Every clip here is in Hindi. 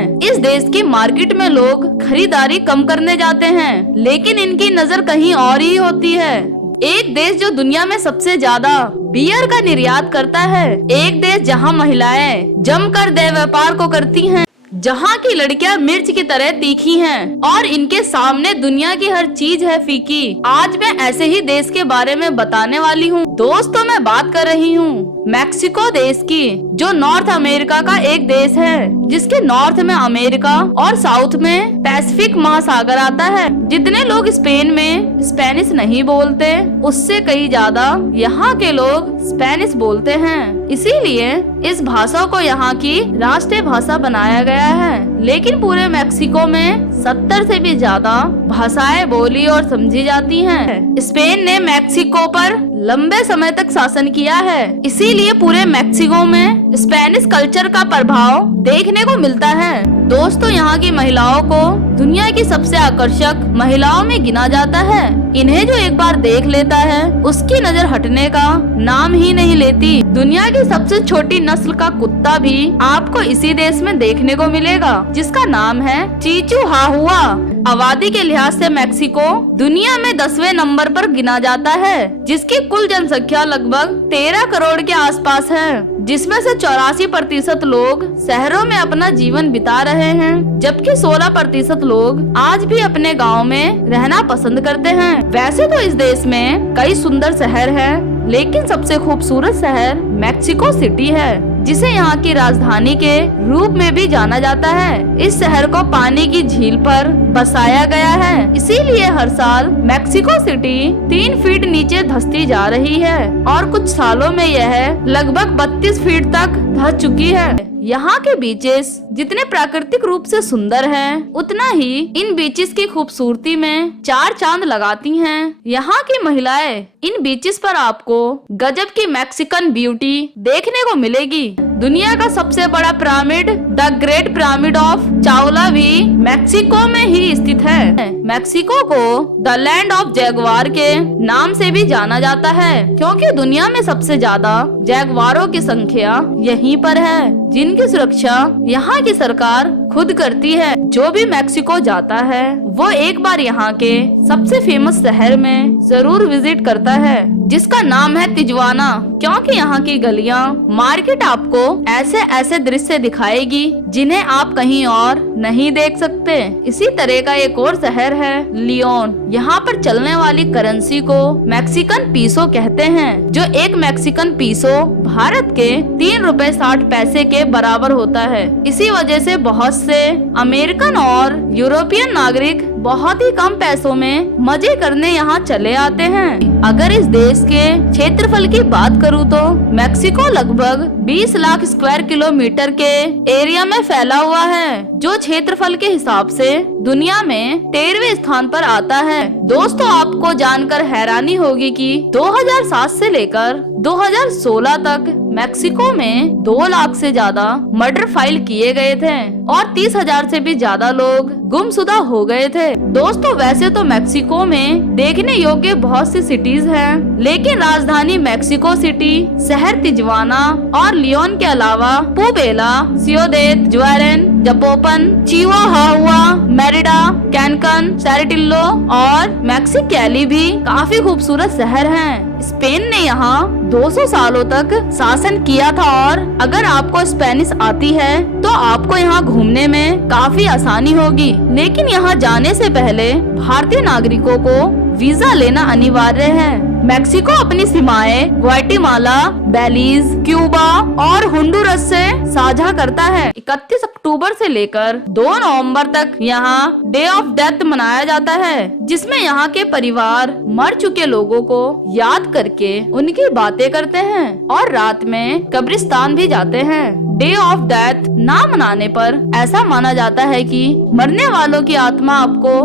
हैं। इस देश की मार्केट में लोग खरीदारी कम करने जाते हैं, लेकिन इनकी नजर कहीं और ही होती है। एक देश जो दुनिया में सबसे ज्यादा बियर का निर्यात करता है, एक देश जहां महिलाएं जमकर देह व्यापार को करती हैं, जहाँ की लड़कियां मिर्च की तरह तीखी हैं और इनके सामने दुनिया की हर चीज है फीकी। आज मैं ऐसे ही देश के बारे में बताने वाली हूँ। दोस्तों, मैं बात कर रही हूँ मैक्सिको देश की, जो नॉर्थ अमेरिका का एक देश है, जिसके नॉर्थ में अमेरिका और साउथ में पैसिफिक महासागर आता है। जितने लोग स्पेन में स्पेनिश नहीं बोलते, उससे कई ज्यादा यहाँ के लोग स्पेनिश बोलते हैं। इसीलिए इस भाषा को यहाँ की राष्ट्रीय भाषा बनाया गया है। लेकिन पूरे मैक्सिको में 70 से भी ज्यादा भाषाएं बोली और समझी जाती हैं। स्पेन ने मैक्सिको पर लंबे समय तक शासन किया है, इसीलिए पूरे मैक्सिको में स्पेनिश कल्चर का प्रभाव देखने को मिलता है। दोस्तों, यहाँ की महिलाओं को दुनिया की सबसे आकर्षक महिलाओं में गिना जाता है। इन्हें जो एक बार देख लेता है, उसकी नजर हटने का नाम ही नहीं लेती। दुनिया की सबसे छोटी नस्ल का कुत्ता भी आपको इसी देश में देखने को मिलेगा, जिसका नाम है चिचुआहुआ। आबादी के लिहाज से मैक्सिको दुनिया में 10वें नंबर पर गिना जाता है, जिसकी कुल जनसंख्या लगभग 13 करोड़ के आसपास है, जिसमें से 84% लोग शहरों में अपना जीवन बिता रहे हैं, जबकि 16% लोग आज भी अपने गांव में रहना पसंद करते हैं। वैसे तो इस देश में कई सुंदर शहर हैं, लेकिन सबसे खूबसूरत शहर मैक्सिको सिटी है, जिसे यहाँ की राजधानी के रूप में भी जाना जाता है। इस शहर को पानी की झील पर बसाया गया है, इसीलिए हर साल मैक्सिको सिटी 3 फीट नीचे धंसती जा रही है और कुछ सालों में यह लगभग 32 फीट तक धंस चुकी है। यहाँ के बीचेस जितने प्राकृतिक रूप से सुंदर हैं, उतना ही इन बीचेस की खूबसूरती में 4 चांद लगाती हैं। यहाँ की महिलाएं इन बीचेस पर आपको गजब की मैक्सिकन ब्यूटी देखने को मिलेगी। दुनिया का सबसे बड़ा pyramid the great pyramid of Chawla भी मैक्सिको में ही स्थित है। मैक्सिको को द लैंड ऑफ जैगवार के नाम से भी जाना जाता है, क्योंकि दुनिया में सबसे ज्यादा जैगवारों की संख्या यहीं पर है, जिनकी सुरक्षा यहाँ की सरकार खुद करती है। जो भी मैक्सिको जाता है, वो एक बार यहाँ के सबसे फेमस शहर में जरूर विजिट करता है, जिसका नाम है तिजुआना, क्योंकि यहाँ की गलियाँ, मार्केट आपको ऐसे ऐसे दृश्य दिखाएगी जिन्हें आप कहीं और नहीं देख सकते। इसी तरह का एक और शहर है लियोन। यहाँ पर चलने वाली करेंसी को मैक्सिकन पीसो कहते हैं, जो एक मैक्सिकन पीसो भारत के 3 रुपए 60 पैसे के बराबर होता है। इसी वजह से बहुत से अमेरिकन और यूरोपियन नागरिक बहुत ही कम पैसों में मजे करने यहाँ चले आते हैं। अगर इस देश के क्षेत्रफल की बात करूँ तो मैक्सिको लगभग 20 लाख स्क्वायर किलोमीटर के एरिया में फैला हुआ है, जो क्षेत्रफल के हिसाब से दुनिया में 13वें स्थान पर आता है। दोस्तों, आपको जानकर हैरानी होगी कि 2007 से लेकर 2016 तक मैक्सिको में 2 लाख से ज्यादा मर्डर फाइल किए गए थे और 30,000 से भी ज्यादा लोग गुमशुदा हो गए थे। दोस्तों, वैसे तो मैक्सिको में देखने योग्य बहुत सी सिटीज हैं, लेकिन राजधानी मैक्सिको सिटी, शहर तिजुआना और लियोन के अलावा पुबेला, सियोदेद, जुआरेन, जपोपन, चिहुआहुआ, मेरिडा, कैनकन, सैरेटिल्लो और मैक्सिकैली भी काफी खूबसूरत शहर हैं। स्पेन ने यहाँ 200 सालों तक शासन किया था और अगर आपको स्पेनिश आती है तो आपको यहाँ घूमने में काफी आसानी होगी। लेकिन यहाँ जाने से पहले भारतीय नागरिकों को वीजा लेना अनिवार्य है। मैक्सिको अपनी सीमाएं ग्वाटेमाला, बेलीज, क्यूबा और होंडुरस से साझा करता है। 31 अक्टूबर से लेकर 2 नवंबर तक यहाँ डे ऑफ डेथ मनाया जाता है, जिसमें यहाँ के परिवार मर चुके लोगों को याद करके उनकी बातें करते हैं और रात में कब्रिस्तान भी जाते हैं। डे ऑफ डेथ ना मनाने पर ऐसा माना जाता है कि मरने वालों की आत्मा आपको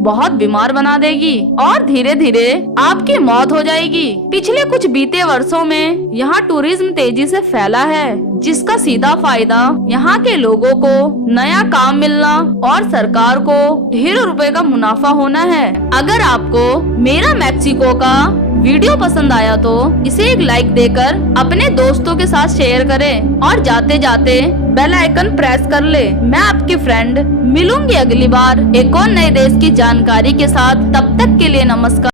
बहुत बीमार बना देगी और धीरे धीरे आपकी मौत हो जाएगी। पिछले कुछ बीते वर्षों में यहाँ टूरिज्म तेजी से फैला है, जिसका सीधा फायदा यहाँ के लोगों को नया काम मिलना और सरकार को ढेरों रुपए का मुनाफा होना है। अगर आपको मेरा मैक्सिको का वीडियो पसंद आया तो इसे एक लाइक देकर अपने दोस्तों के साथ शेयर करें और जाते जाते बेल आइकन प्रेस कर ले। मैं आपकी फ्रेंड मिलूंगी अगली बार एक और नए देश की जानकारी के साथ। तब तक के लिए नमस्कार।